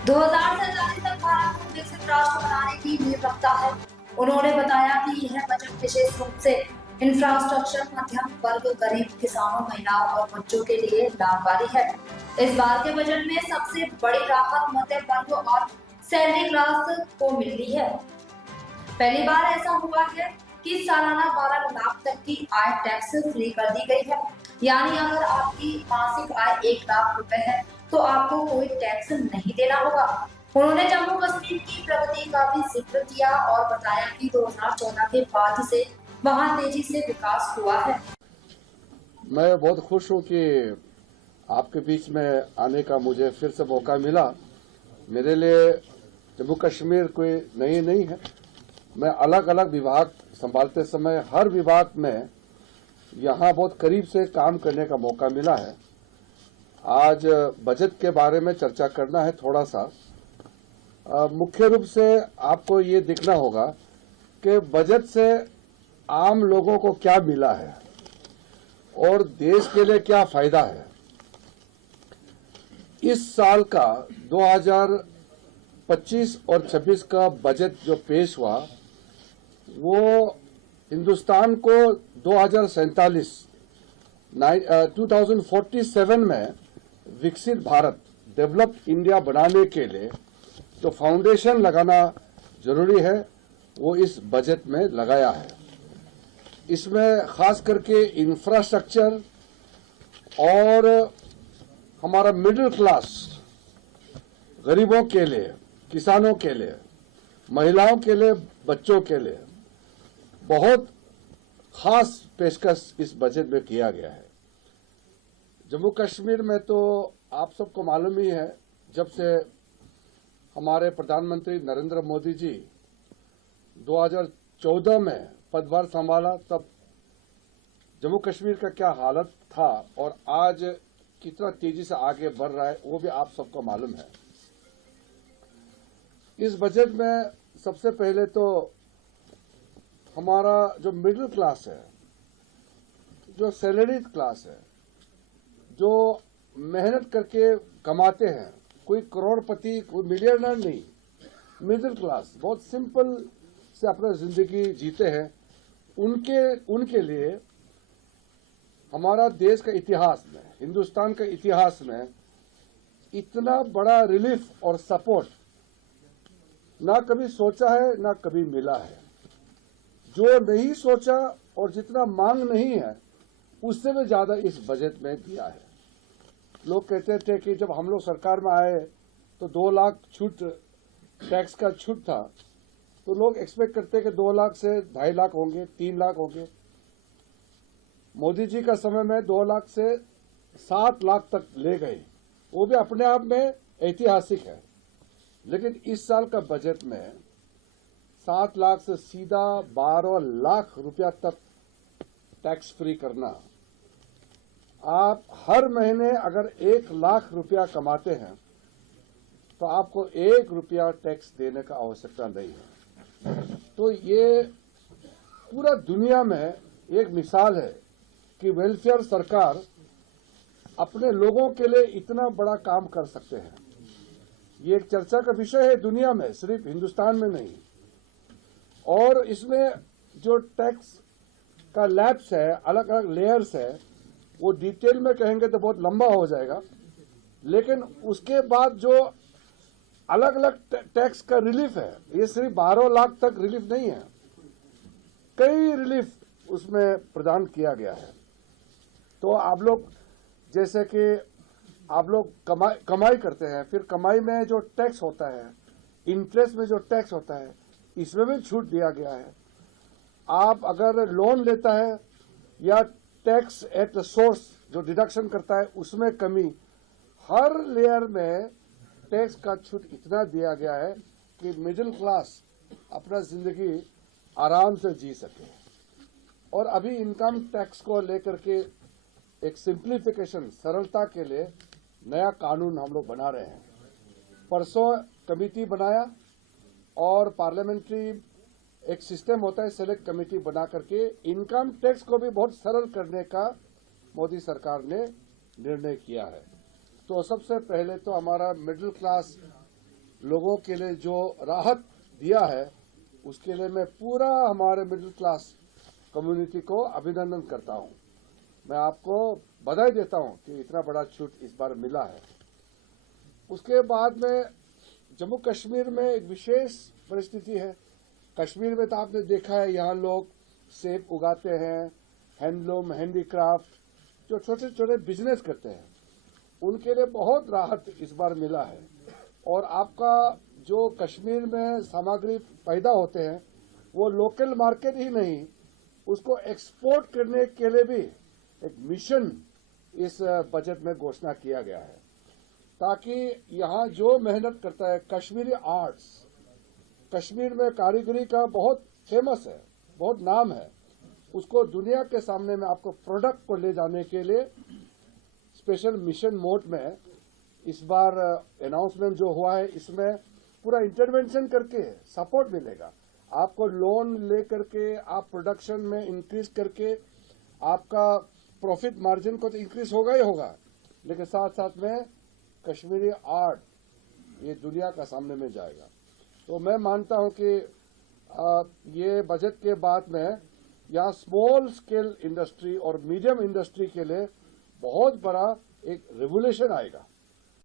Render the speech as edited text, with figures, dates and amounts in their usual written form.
2047 तक भारत को विकसित राष्ट्र बनाने की नींव रखता है। उन्होंने बताया कि यह बजट विशेष रूप से इंफ्रास्ट्रक्चर, मध्यम वर्ग, गरीब किसानों, महिलाओं और बच्चों के लिए लाभकारी है। इस बार के बजट में सबसे बड़ी राहत मध्यम वर्ग और सैलरी क्लास को मिली है। पहली बार ऐसा हुआ है कि सालाना 12 लाख तक की आय टैक्स फ्री कर दी गई है। यानी अगर आपकी मासिक आय 1 लाख रुपए है तो आपको कोई टैक्स नहीं देना होगा। उन्होंने जम्मू कश्मीर की प्रगति का भी जिक्र किया और बताया कि 2014 के बाद से वहां तेजी से विकास हुआ है। मैं बहुत खुश हूं कि आपके बीच में आने का मुझे फिर से मौका मिला। मेरे लिए जम्मू कश्मीर कोई नई नहीं है। मैं अलग अलग विभाग संभालते समय हर विभाग में यहाँ बहुत करीब से काम करने का मौका मिला है। आज बजट के बारे में चर्चा करना है थोड़ा सा। मुख्य रूप से आपको ये देखना होगा कि बजट से आम लोगों को क्या मिला है और देश के लिए क्या फायदा है। इस साल का 2025 और 26 का बजट जो पेश हुआ वो हिंदुस्तान को 2047 में विकसित भारत, डेवलप्ड इंडिया बनाने के लिए जो फाउंडेशन लगाना जरूरी है वो इस बजट में लगाया है। इसमें खास करके इंफ्रास्ट्रक्चर और हमारा मिडिल क्लास, गरीबों के लिए, किसानों के लिए, महिलाओं के लिए, बच्चों के लिए बहुत खास पेशकश इस बजट में किया गया है। जम्मू कश्मीर में तो आप सबको मालूम ही है, जब से हमारे प्रधानमंत्री नरेंद्र मोदी जी 2014 में पदभार संभाला तब जम्मू कश्मीर का क्या हालत था और आज कितना तेजी से आगे बढ़ रहा है वो भी आप सबको मालूम है। इस बजट में सबसे पहले तो हमारा जो मिडिल क्लास है, जो सैलरीड क्लास है, जो मेहनत करके कमाते हैं, कोई करोड़पति, कोई मिलियनर नहीं, मिडिल क्लास बहुत सिंपल से अपना जिंदगी जीते हैं, उनके लिए हमारा देश का इतिहास में, हिंदुस्तान का इतिहास में इतना बड़ा रिलीफ और सपोर्ट ना कभी सोचा है ना कभी मिला है। जो नहीं सोचा और जितना मांग नहीं है उससे भी ज्यादा इस बजट में दिया है। लोग कहते थे कि जब हम लोग सरकार में आए तो 2 लाख छूट, टैक्स का छूट था, तो लोग एक्सपेक्ट करते कि 2 लाख से 2.5 लाख होंगे, 3 लाख होंगे। मोदी जी का समय में 2 लाख से 7 लाख तक ले गए, वो भी अपने आप में ऐतिहासिक है। लेकिन इस साल का बजट में 7 लाख से सीधा 12 लाख रुपया तक टैक्स फ्री करना। आप हर महीने अगर 1 लाख रुपया कमाते हैं तो आपको 1 रुपया टैक्स देने का आवश्यकता नहीं है। तो ये पूरा दुनिया में एक मिसाल है कि वेलफेयर सरकार अपने लोगों के लिए इतना बड़ा काम कर सकते हैं। ये एक चर्चा का विषय है दुनिया में, सिर्फ हिंदुस्तान में नहीं। और इसमें जो टैक्स का लैब्स है, अलग अलग लेयर्स है, वो डिटेल में कहेंगे तो बहुत लंबा हो जाएगा। लेकिन उसके बाद जो अलग अलग टैक्स का रिलीफ है, ये सिर्फ 12 लाख तक रिलीफ नहीं है, कई रिलीफ उसमें प्रदान किया गया है। तो आप लोग जैसे कि आप लोग कमाई करते हैं, फिर कमाई में जो टैक्स होता है, इंटरेस्ट में जो टैक्स होता है, इसमें भी छूट दिया गया है। आप अगर लोन लेता है या टैक्स एट सोर्स जो डिडक्शन करता है उसमें कमी, हर लेयर में टैक्स का छूट इतना दिया गया है कि मिडिल क्लास अपना जिंदगी आराम से जी सके। और अभी इनकम टैक्स को लेकर के एक सिंप्लीफिकेशन, सरलता के लिए नया कानून हम लोग बना रहे हैं। परसों कमेटी बनाया और पार्लियामेंट्री एक सिस्टम होता है, सेलेक्ट कमेटी बना करके इनकम टैक्स को भी बहुत सरल करने का मोदी सरकार ने निर्णय किया है। तो सबसे पहले तो हमारा मिडिल क्लास लोगों के लिए जो राहत दिया है उसके लिए मैं पूरा हमारे मिडिल क्लास कम्युनिटी को अभिनंदन करता हूं। मैं आपको बधाई देता हूं कि इतना बड़ा छूट इस बार मिला है। उसके बाद में जम्मू कश्मीर में एक विशेष परिस्थिति है। कश्मीर में तो आपने देखा है, यहाँ लोग सेब उगाते हैं, हैंडलूम, हैंडीक्राफ्ट, जो छोटे छोटे बिजनेस करते हैं, उनके लिए बहुत राहत इस बार मिला है। और आपका जो कश्मीर में सामग्री पैदा होते हैं वो लोकल मार्केट ही नहीं, उसको एक्सपोर्ट करने के लिए भी एक मिशन इस बजट में घोषणा किया गया है, ताकि यहाँ जो मेहनत करता है, कश्मीरी आर्ट्स, कश्मीर में कारीगरी का बहुत फेमस है, बहुत नाम है, उसको दुनिया के सामने में आपको प्रोडक्ट को ले जाने के लिए स्पेशल मिशन मोड में इस बार अनाउंसमेंट जो हुआ है, इसमें पूरा इंटरवेंशन करके सपोर्ट मिलेगा। आपको लोन लेकर के आप प्रोडक्शन में इंक्रीज करके आपका प्रॉफिट मार्जिन को तो इंक्रीज होगा ही होगा, लेकिन साथ साथ में कश्मीरी आर्ट ये दुनिया का सामने में जाएगा। तो मैं मानता हूं कि ये बजट के बाद में यहाँ स्मॉल स्केल इंडस्ट्री और मीडियम इंडस्ट्री के लिए बहुत बड़ा एक रिवोल्यूशन आएगा।